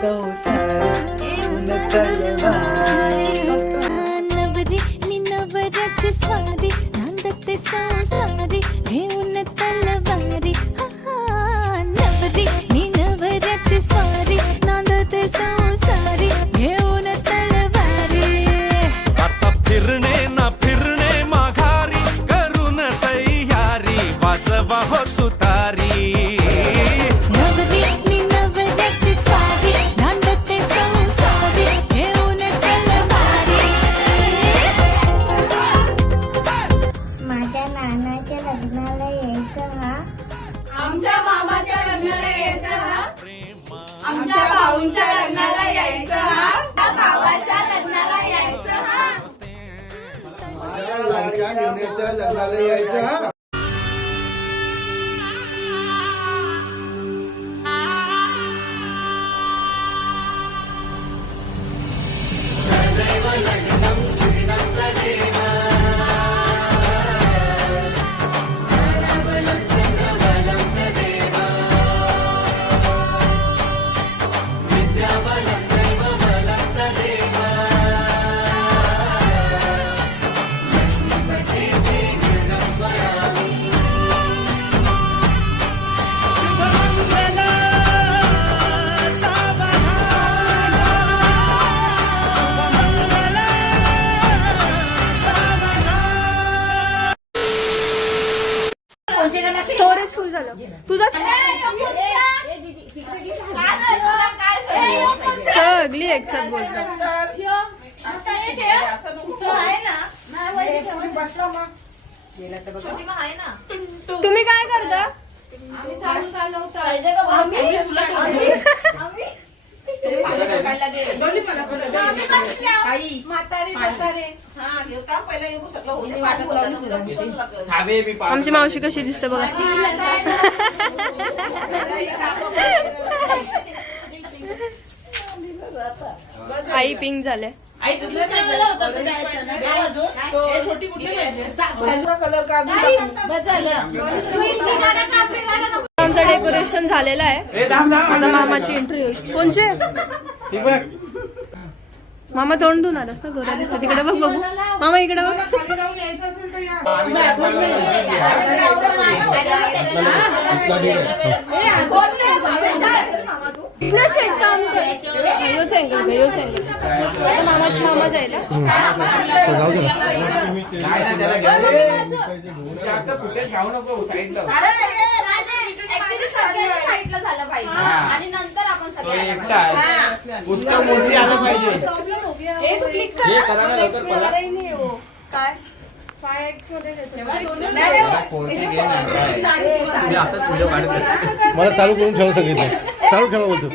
संसार घेऊन तलवारी. नवरी नवऱ्याची स्वारी नांदते संसारी घेऊन तलवारी. नवरी नवऱ्याची स्वारी नांदते संसारी घेऊन तलवारी. आता फिरणे ना फिरणे माघारी करून तयारी वाजवा हो तुतारी. नवरी नवऱ्याची स्वारी नांदते संसारी घेऊन तलवारी. माझ्या नानाच्या लग्नाला यायचं हा. आमच्या मामाच्या लग्नाला यायचं हा. आमच्या भाऊंच्या लग्नाला यायचं हा. आमच्या भावाच्या लग्नाला यायचं हा. लाडक्या मेवण्याच्या लग्नाला यायचं हा. स्टोरेज फुल झालं तुझा सगळी एकसाथ बोलतात. तुम्ही काय करता? आमची मावशी कशी दिसते बघा. आई पिंक झाले. आमचं डेकोरेशन झालेलं आहे. आता मामाची एंट्री होईल. कोणचे मामा तोंड धुवून आलास ना गोरा दिसतं. तिकडे बघ बघू मामा इकडे बघ. मामा जायला झालं पाहिजे आणि नंतर आपण सगळे काय मला चालू करून ठेवा सांगितलं. चालू ठेवा बोलतो.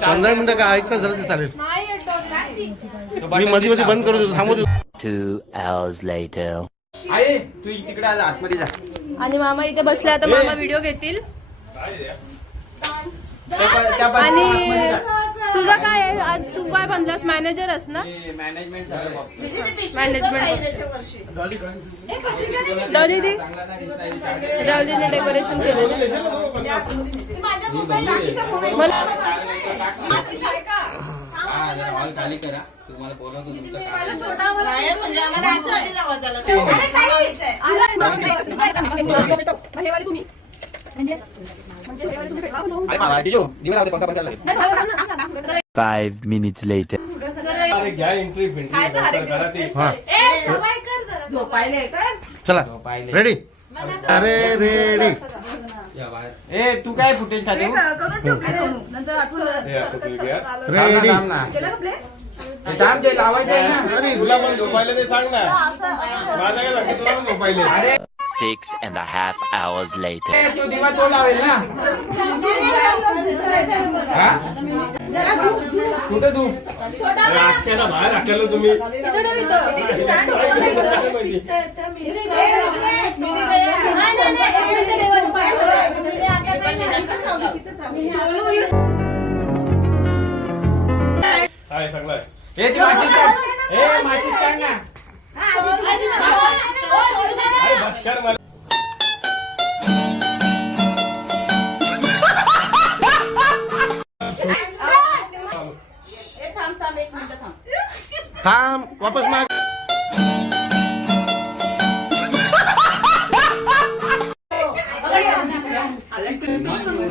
15 मिनिटं काय ऐकता झालं ते चालेल. मी मध्ये मध्ये बंद करू देतो. थांबू देतो. 2 hours later. तू तिकडे आतमध्ये जा. आणि मामा इथे बसले. आता मामा व्हिडिओ घेतील. आणि तुझा काय आहे आज? तू काय बनलास? मॅनेजरच ना? मॅनेजमेंट डॉली दी डॉलीने डेकोरेशन केलेलं. मला खाली करा. तुम्हाला बोलवतो तुमचं काम. 5 minutes later. चला रेडी. अरे रेडी. ए तू काय फुटेज खाते? रेडी. अरे तुला पण झोपायला ते सांग ना. माझ्या काय सांगते तुला पण झोपायला. 6.5 hours later. तू दिवा तो लावेल ना. कुठे तू राख्याला बाहेर राखेल तुम्ही. काय सगळं हे ती माचीस काढ. ए माचीस काढ ना. अरे बस कर मला. थांब वापस माग.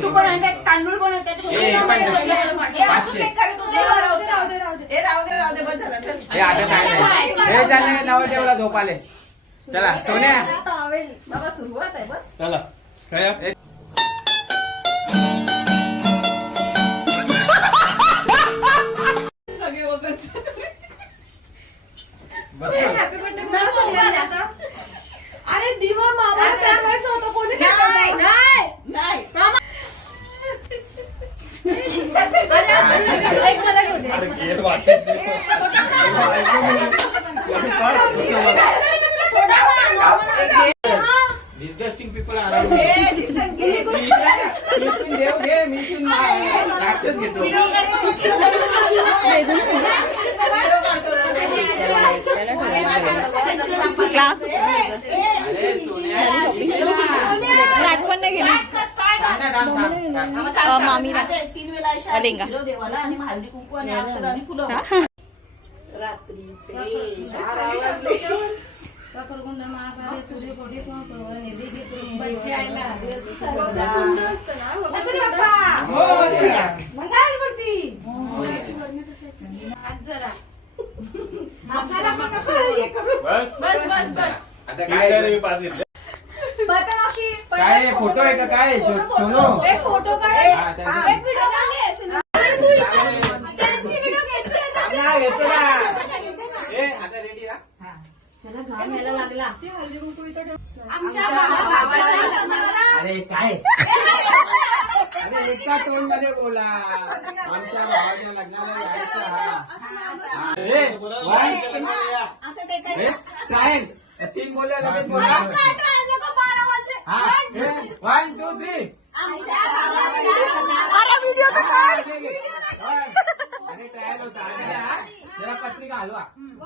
तू पण आणते, तांदूळ पण आणते. ए, पण 500. राहू दे, बस झालं, चल. हे आता काय नाही. हे झालं नवरदेवाला झोप आले. चला सोन्या बाबा सुरुवात आहे बस. चला काय आहे? सगळे वगैरे बस ना. Happy birthday. अरे दिवा मामा पेटवायचं होतं, कोणी पेटवलं? नाही अरे गेट वाचत नाही. Disgusting people around. देव घे मी राक्षस घेतो. अरे सोन्या आठवण नाही गेली. मामी 3 वेळा किलो देवाला आणि हळदी कुंकू आणि अक्षर आणि फुलं. रात्रीचे 12 वाजले. बच्चे आयला. गणपती बाप्पा. आज जरा बस. आता काय काय मी 5 घेतले. काय फोटो आहे का काय सोनू? एक फोटो काढ. हा, त्यांचा- एक व्हिडिओ काढ. त्यांची व्हिडिओ घेतली. चांगला घेतो ना. ए, आता रेडी ना? आमच्या बाबाला अरे काय अरे एका टोन मध्ये बोला. आमच्या भावाच्या लग्नाला यायचं हा. ए, असं टेकायचं. ए, ट्रायल 3 बोलले लगेच बोला. हा 1 2 3. अरे ट्रायल होता जरा पत्रिका हलवा.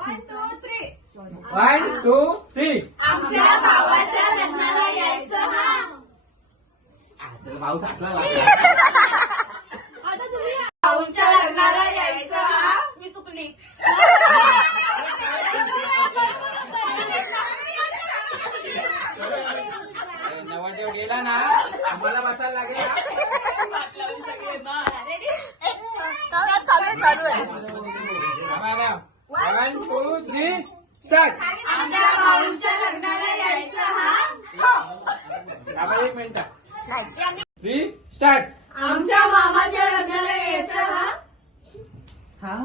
1 2 3. आमच्या भावाच्या लग्नाला यायचं हा. चला भाऊ सासला आता तुम्ही भाऊंच्या लग्नाला यायचं हा. मी चुकली. नवरदेव गेला ना आम्हाला बसायला लागेल. चालू आहे. 1 2 3 स्टार्ट. आमच्या भाऊंच्या लग्नाला यायचं हा. आता 1 मिनिट. 3 स्टार्ट. आमच्या मामाच्या लग्नाला यायचं हा.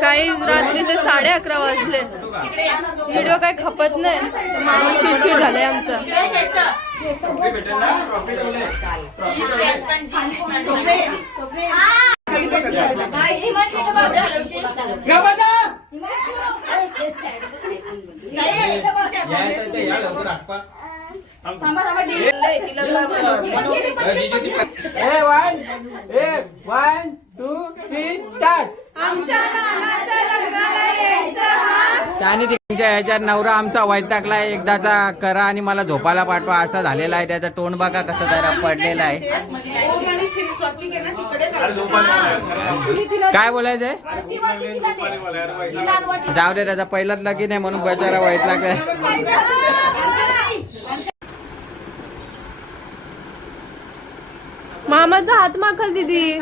काही रात्रीचे 11:30 वाजले. व्हिडिओ काही खपत नाही. मामा चिडचिड झालंय आमचं. ट्रॉफी भेटेल ना. ट्रॉफी ठेवले. यायचं ते या लवकर आटपा. थांब. ए 1 2 3 स्टार्ट. आमच्या नानाच्या लग्नाला यायचं हा. त्याने त्यांच्या ह्याच्यात नवरा आमचा वैतागलाय एकदाचा करा आणि मला झोपायला पाठवा असं झालेला आहे. त्याचा तोंड बघा कसं जरा पडलेला आहे. अरे झोपायला. काय बोलायचंय जाऊ दे. त्याचा पहिलाच लगीन आहे म्हणून बेचारा वैतागलाय. मामाचा हात माखल दीदी.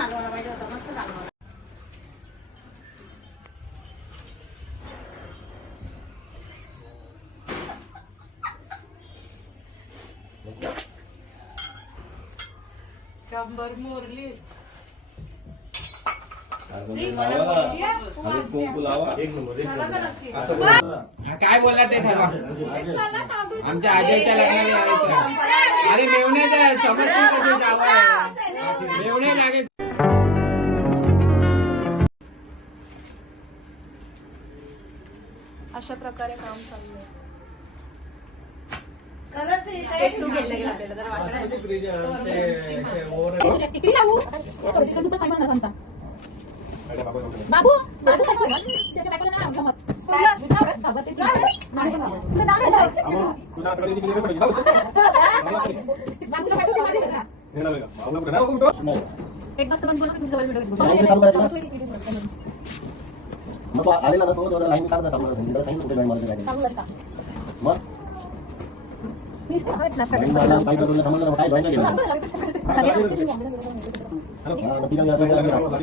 काय बोलला ते ठरवा. आमच्या आजयच्या लग्नाला यायचं. अरे मेवण्याच्या समजून कसे जावं. मेवणे लागेल. अशा प्रकारे काम चाललंय. मग तो आलेला ना तो लाईन काढतात आपल्याला सांगितलं कुठे जॉईन मारायचं मग काय करतो समजलं काय जॉईन केलं